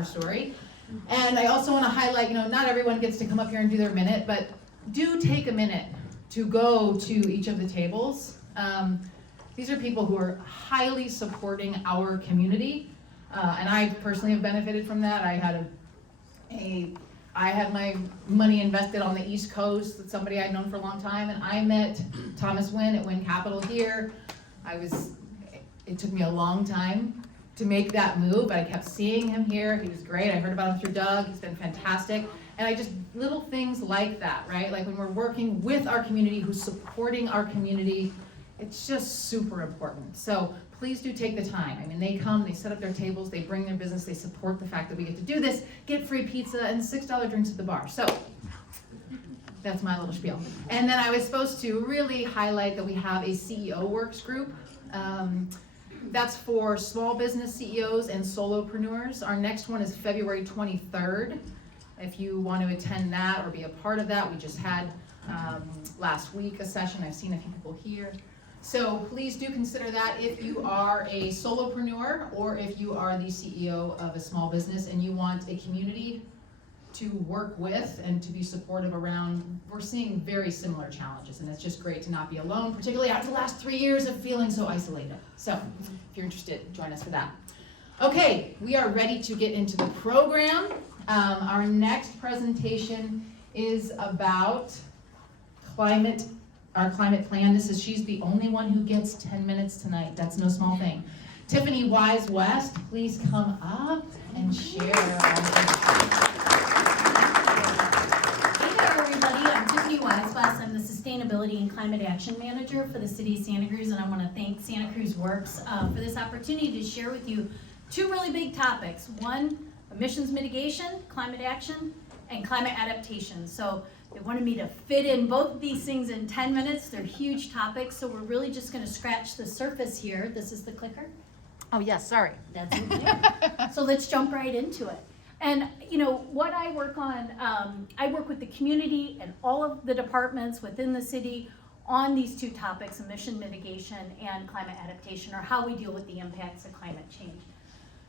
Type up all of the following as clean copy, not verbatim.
entrepreneur story. And I also want to highlight, not everyone gets to come up here and do their minute, but do take a minute to go to each of the tables. These are people who are highly supporting our community, and I personally have benefited from that. I had my money invested on the East Coast with somebody I'd known for a long time, and I met Thomas Wynn at Wynn Capital here. It took me a long time to make that move, but I kept seeing him here. He was great. I heard about him through Doug. He's been fantastic. And little things like that, right? Like when we're working with our community, who's supporting our community, it's just super important. So please do take the time. I mean, they come, they set up their tables, they bring their business, they support the fact that we get to do this, get free pizza and $6 drinks at the bar. So that's my little spiel. And then I was supposed to really highlight that we have a CEO Works group. That's for small business CEOs and solopreneurs. Our next one is February 23rd. If you want to attend that or be a part of that, we just had last week a session. I've seen a few people here. So please do consider that if you are a solopreneur or if you are the CEO of a small business and you want a community to work with and to be supportive around. We're seeing very similar challenges, and it's just great to not be alone, particularly after the last 3 years of feeling so isolated. So if you're interested, join us for that. Okay, we are ready to get into the program. Our next presentation is about our climate plan. She's the only one who gets 10 minutes tonight. That's no small thing. Tiffany Wise West, please come up and share. I'm Tiffany Weiswest. I'm the Sustainability and Climate Action Manager for the City of Santa Cruz, and I want to thank Santa Cruz Works for this opportunity to share with you two really big topics. One, emissions mitigation, climate action, and climate adaptation. So they wanted me to fit in both of these things in 10 minutes. They're huge topics, so we're really just going to scratch the surface here. This is the clicker. Oh yes, sorry. That's it. So let's jump right into it. And what I work on, I work with the community and all of the departments within the city on these two topics, emission mitigation and climate adaptation, or how we deal with the impacts of climate change.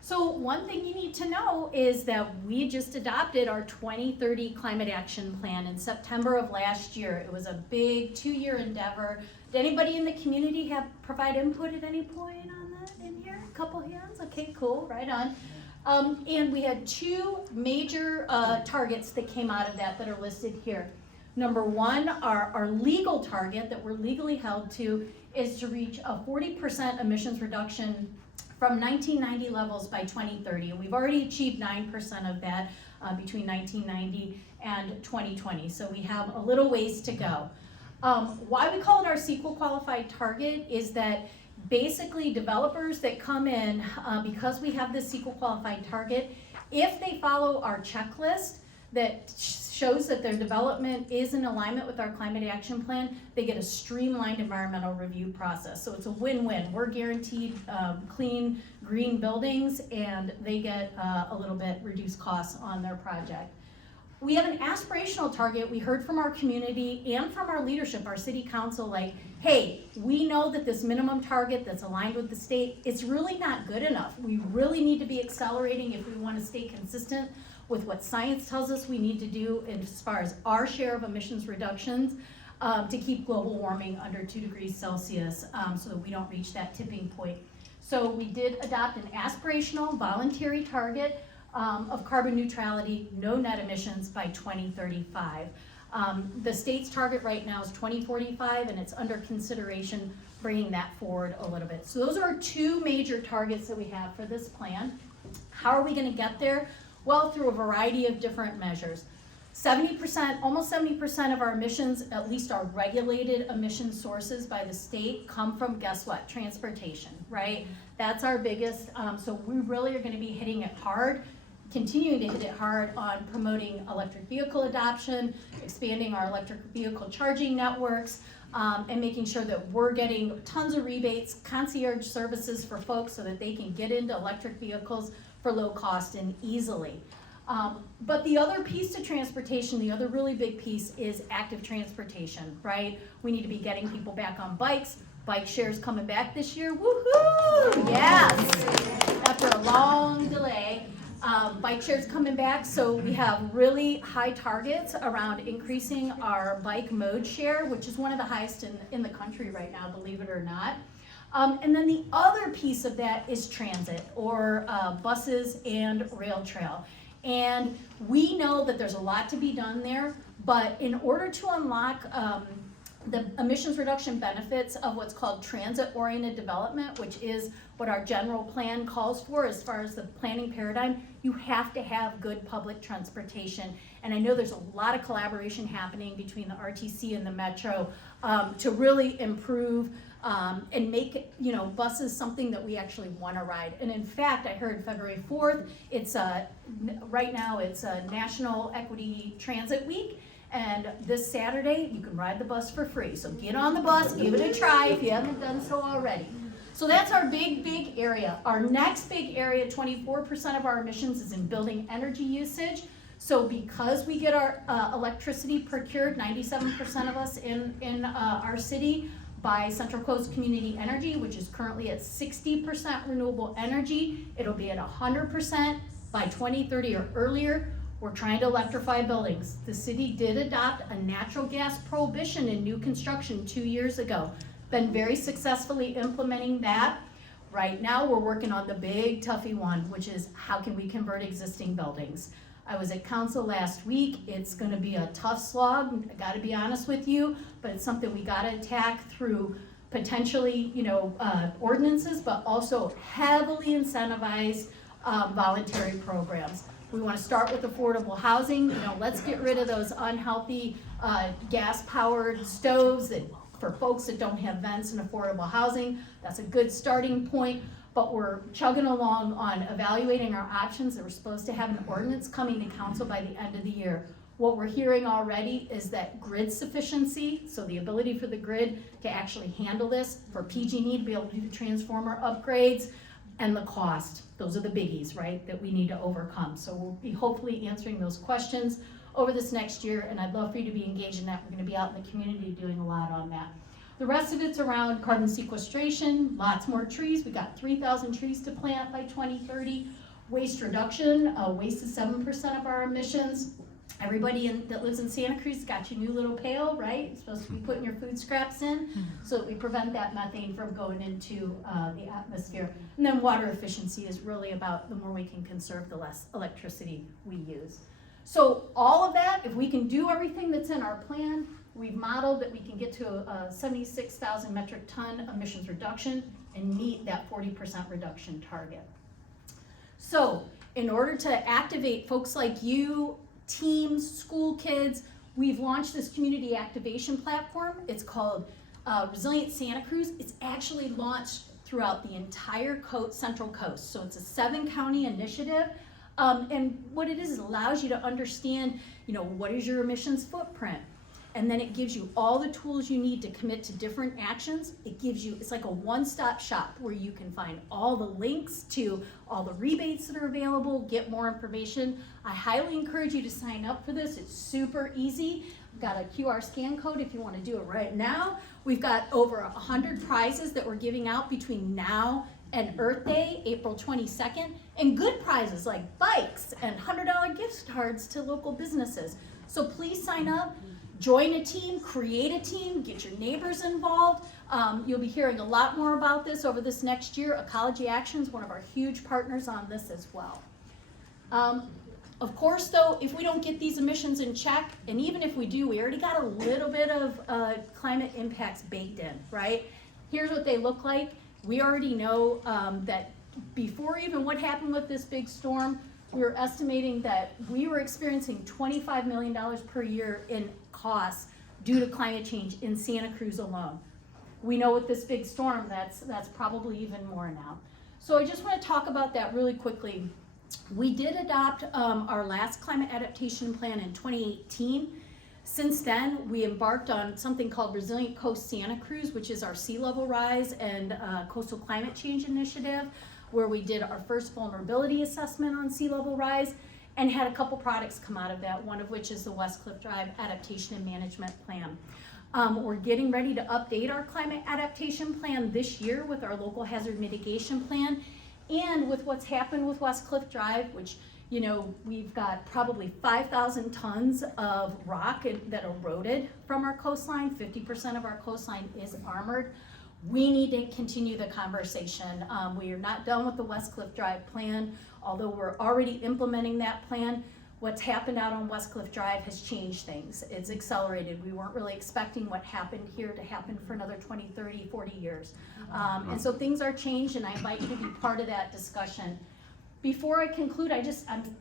So one thing you need to know is that we just adopted our 2030 climate action plan in September of last year. It was a big 2-year endeavor. Did anybody in the community provide input at any point on that in here? A couple hands? Okay, cool, right on. And we had two major targets that came out of that are listed here. Number one, our legal target that we're legally held to is to reach a 40% emissions reduction from 1990 levels by 2030. And we've already achieved 9% of that between 1990 and 2020. So we have a little ways to go. Why we call it our CEQA qualified target is that basically developers that come in, because we have this CEQA qualified target, if they follow our checklist that shows that their development is in alignment with our climate action plan, they get a streamlined environmental review process. So it's a win-win. We're guaranteed clean, green buildings, and they get a little bit reduced costs on their project. We have an aspirational target. We heard from our community and from our leadership, our city council, like, hey, we know that this minimum target that's aligned with the state, it's really not good enough. We really need to be accelerating if we want to stay consistent with what science tells us we need to do as far as our share of emissions reductions to keep global warming under 2 degrees Celsius so that we don't reach that tipping point. So we did adopt an aspirational voluntary target of carbon neutrality, no net emissions by 2035. The state's target right now is 2045, and it's under consideration bringing that forward a little bit. So those are our two major targets that we have for this plan. How are we going to get there? Well, through a variety of different measures. 70%, almost 70% of our emissions, at least our regulated emission sources by the state, come from, guess what, transportation, right? That's our biggest, so we really are going to be hitting it hard, continuing to hit it hard on promoting electric vehicle adoption, expanding our electric vehicle charging networks, and making sure that we're getting tons of rebates, concierge services for folks so that they can get into electric vehicles for low cost and easily. But the other piece to transportation, the other really big piece is active transportation, right? We need to be getting people back on bikes. Bike shares coming back this year, woohoo! Yes! After a long delay. Bike share's coming back, so we have really high targets around increasing our bike mode share, which is one of the highest in the country right now, believe it or not. And then the other piece of that is transit, or buses and rail trail. And we know that there's a lot to be done there, but in order to unlock the emissions reduction benefits of what's called transit-oriented development, which is what our general plan calls for as far as the planning paradigm, you have to have good public transportation. And I know there's a lot of collaboration happening between the RTC and the Metro to really improve and make, you know, buses something that we actually want to ride. And in fact, I heard February 4th, it's right now it's a National Equity Transit Week. And this Saturday, you can ride the bus for free. So get on the bus, give it a try if you haven't done so already. So that's our big area. Our next big area, 24% of our emissions is in building energy usage. So because we get our electricity procured, 97% of us in our city, by Central Coast Community Energy, which is currently at 60% renewable energy. It'll be at 100% by 2030 or earlier. We're trying to electrify buildings. The city did adopt a natural gas prohibition in new construction 2 years ago. Been very successfully implementing that. Right now, we're working on the big toughy one, which is how can we convert existing buildings? I was at council last week. It's gonna be a tough slog, I gotta be honest with you, but it's something we gotta attack through potentially, you know, ordinances, but also heavily incentivized voluntary programs. We want to start with affordable housing. You know, let's get rid of those unhealthy gas-powered stoves that for folks that don't have vents in affordable housing. That's a good starting point, but we're chugging along on evaluating our options. We're supposed to have an ordinance coming to council by the end of the year. What we're hearing already is that grid sufficiency, so the ability for the grid to actually handle this, for PG&E to be able to do transformer upgrades, and the cost. Those are the biggies, right, that we need to overcome. So we'll be hopefully answering those questions over this next year, and I'd love for you to be engaged in that. We're gonna be out in the community doing a lot on that. The rest of it's around carbon sequestration, lots more trees. We got 3,000 trees to plant by 2030. Waste reduction, waste is 7% of our emissions. Everybody that lives in Santa Cruz got your new little pail, right? You're supposed to be putting your food scraps in so that we prevent that methane from going into the atmosphere. And then water efficiency is really about the more we can conserve, the less electricity we use. So all of that, if we can do everything that's in our plan, we've modeled that we can get to a 76,000 metric ton emissions reduction and meet that 40% reduction target. So in order to activate folks like you, teams, school kids, we've launched this community activation platform. It's called Resilient Santa Cruz. It's actually launched throughout the entire Central Coast. So it's a 7-county initiative. And what it is allows you to understand, you know, what is your emissions footprint? And then it gives you all the tools you need to commit to different actions. It gives you, it's like a one-stop shop where you can find all the links to all the rebates that are available, get more information. I highly encourage you to sign up for this. It's super easy. We've got a QR scan code if you want to do it right now. We've got over 100 prizes that we're giving out between now and Earth Day, April 22nd, and good prizes like bikes and $100 gift cards to local businesses. So please sign up. Join a team, create a team, get your neighbors involved. You'll be hearing a lot more about this over this next year. Ecology Action is one of our huge partners on this as well. Of course, though, if we don't get these emissions in check, and even if we do, we already got a little bit of climate impacts baked in, right? Here's what they look like. We already know that before even what happened with this big storm, we were estimating that we were experiencing $25 million per year in costs due to climate change in Santa Cruz alone. We know with this big storm, that's probably even more now. So I just want to talk about that really quickly. We did adopt our last climate adaptation plan in 2018. Since then, we embarked on something called Resilient Coast Santa Cruz, which is our sea level rise and coastal climate change initiative, where we did our first vulnerability assessment on sea level rise and had a couple products come out of that, one of which is the West Cliff Drive Adaptation and Management Plan. We're getting ready to update our climate adaptation plan this year with our local hazard mitigation plan and with what's happened with West Cliff Drive, which You know, we've got probably 5,000 tons of rock that eroded from our coastline. 50% of our coastline is armored. We need to continue the conversation. We are not done with the West Cliff Drive plan, although we're already implementing that plan. What's happened out on West Cliff Drive has changed things. It's accelerated. We weren't really expecting what happened here to happen for another 20, 30, 40 years. And so things are changed, and I invite you to be part of that discussion. Before I conclude, I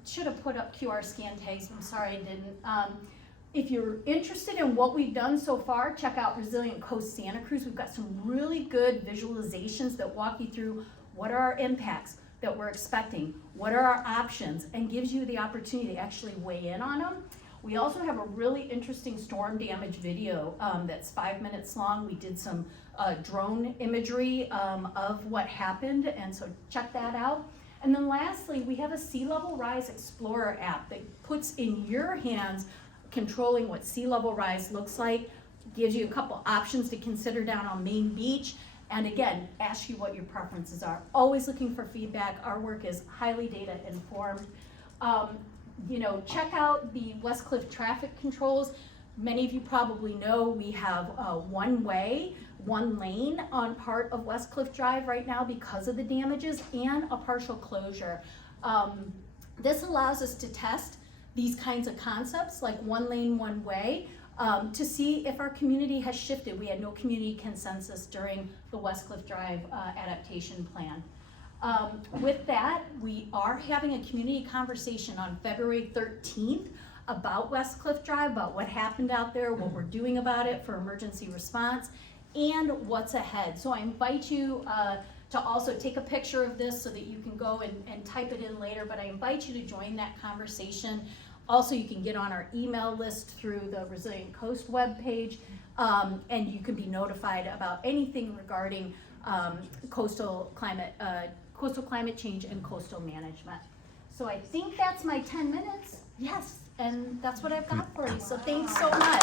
should have put up QR scan tags. I'm sorry I didn't. If you're interested in what we've done so far, check out Resilient Coast Santa Cruz. We've got some really good visualizations that walk you through what are our impacts that we're expecting, what are our options, and gives you the opportunity to actually weigh in on them. We also have a really interesting storm damage video that's 5 minutes long. We did some drone imagery of what happened, and so check that out. And then lastly, we have a Sea Level Rise Explorer app that puts in your hands controlling what sea level rise looks like, gives you a couple options to consider down on Main Beach, and again, ask you what your preferences are. Always looking for feedback. Our work is highly data informed. You know, check out the West Cliff traffic controls. Many of you probably know we have one way, one lane on part of West Cliff Drive right now because of the damages, and a partial closure. This allows us to test these kinds of concepts like one lane, one way, to see if our community has shifted. We had no community consensus during the West Cliff Drive adaptation plan. With that, we are having a community conversation on February 13th about West Cliff Drive, about what happened out there, what we're doing about it for emergency response, and what's ahead. So I invite you to also take a picture of this so that you can go and type it in later, but I invite you to join that conversation. Also, you can get on our email list through the Resilient Coast webpage, and you can be notified about anything regarding coastal climate change and coastal management. So I think that's my 10 minutes. Yes, and that's what I've got for you. So thanks so much.